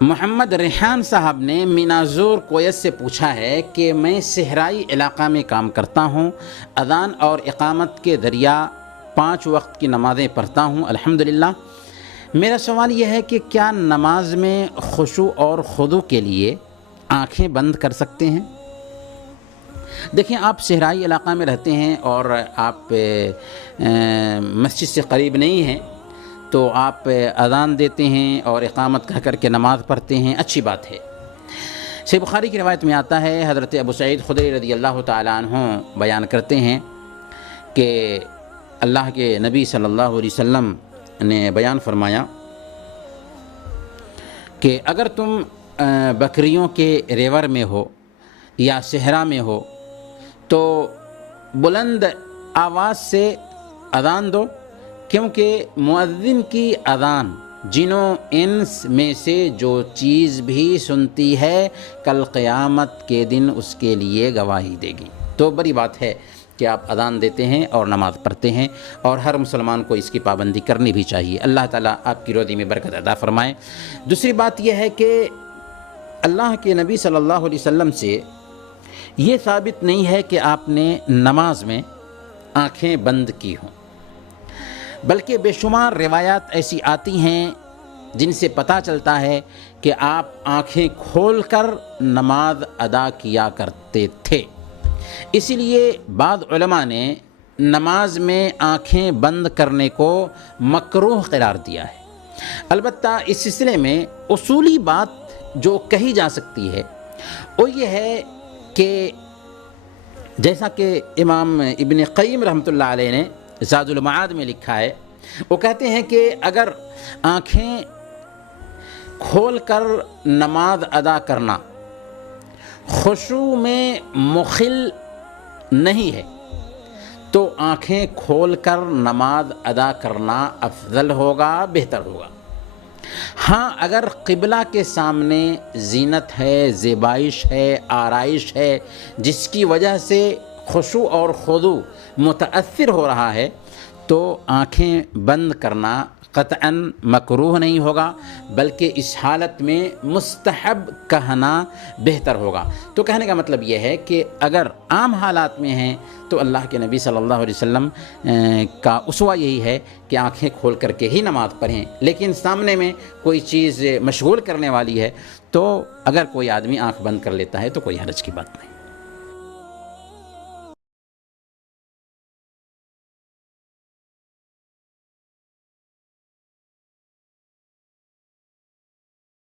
محمد ریحان صاحب نے مینازور کویت سے پوچھا ہے کہ میں صحرائی علاقہ میں کام کرتا ہوں، اذان اور اقامت کے ذریعہ 5 وقت کی نمازیں پڑھتا ہوں الحمدللہ۔ میرا سوال یہ ہے کہ کیا نماز میں خشوع اور خضوع کے لیے آنکھیں بند کر سکتے ہیں؟ دیکھیں، آپ صحرائی علاقہ میں رہتے ہیں اور آپ مسجد سے قریب نہیں ہیں، تو آپ اذان دیتے ہیں اور اقامت کہہ کر کے نماز پڑھتے ہیں، اچھی بات ہے۔ صحیح بخاری کی روایت میں آتا ہے، حضرت ابو سعید خدری رضی اللہ تعالیٰ عنہ بیان کرتے ہیں کہ اللہ کے نبی صلی اللہ علیہ وسلم نے بیان فرمایا کہ اگر تم بکریوں کے ریور میں ہو یا صحرا میں ہو تو بلند آواز سے اذان دو، کیونکہ مؤذن کی اذان جنوں انس میں سے جو چیز بھی سنتی ہے کل قیامت کے دن اس کے لیے گواہی دے گی۔ تو بڑی بات ہے کہ آپ اذان دیتے ہیں اور نماز پڑھتے ہیں، اور ہر مسلمان کو اس کی پابندی کرنی بھی چاہیے۔ اللہ تعالیٰ آپ کی روزی میں برکت عطا فرمائے۔ دوسری بات یہ ہے کہ اللہ کے نبی صلی اللہ علیہ وسلم سے یہ ثابت نہیں ہے کہ آپ نے نماز میں آنکھیں بند کی ہوں، بلکہ بے شمار روایات ایسی آتی ہیں جن سے پتہ چلتا ہے کہ آپ آنکھیں کھول کر نماز ادا کیا کرتے تھے۔ اسی لیے بعض علماء نے نماز میں آنکھیں بند کرنے کو مکروہ قرار دیا ہے۔ البتہ اس سلسلے میں اصولی بات جو کہی جا سکتی ہے وہ یہ ہے کہ جیسا کہ امام ابن قیم رحمۃ اللہ علیہ نے زاد المعاد میں لکھا ہے، وہ کہتے ہیں کہ اگر آنکھیں کھول کر نماز ادا کرنا خشوع میں مخل نہیں ہے تو آنکھیں کھول کر نماز ادا کرنا افضل ہوگا، بہتر ہوگا۔ ہاں، اگر قبلہ کے سامنے زینت ہے، زیبائش ہے، آرائش ہے، جس کی وجہ سے خشوع اور خضوع متاثر ہو رہا ہے، تو آنکھیں بند کرنا قطعاً مکروہ نہیں ہوگا، بلکہ اس حالت میں مستحب کہنا بہتر ہوگا۔ تو کہنے کا مطلب یہ ہے کہ اگر عام حالات میں ہیں تو اللہ کے نبی صلی اللہ علیہ وسلم کا اسوہ یہی ہے کہ آنکھیں کھول کر کے ہی نماز پڑھیں، لیکن سامنے میں کوئی چیز مشغول کرنے والی ہے تو اگر کوئی آدمی آنکھ بند کر لیتا ہے تو کوئی حرج کی بات نہیں۔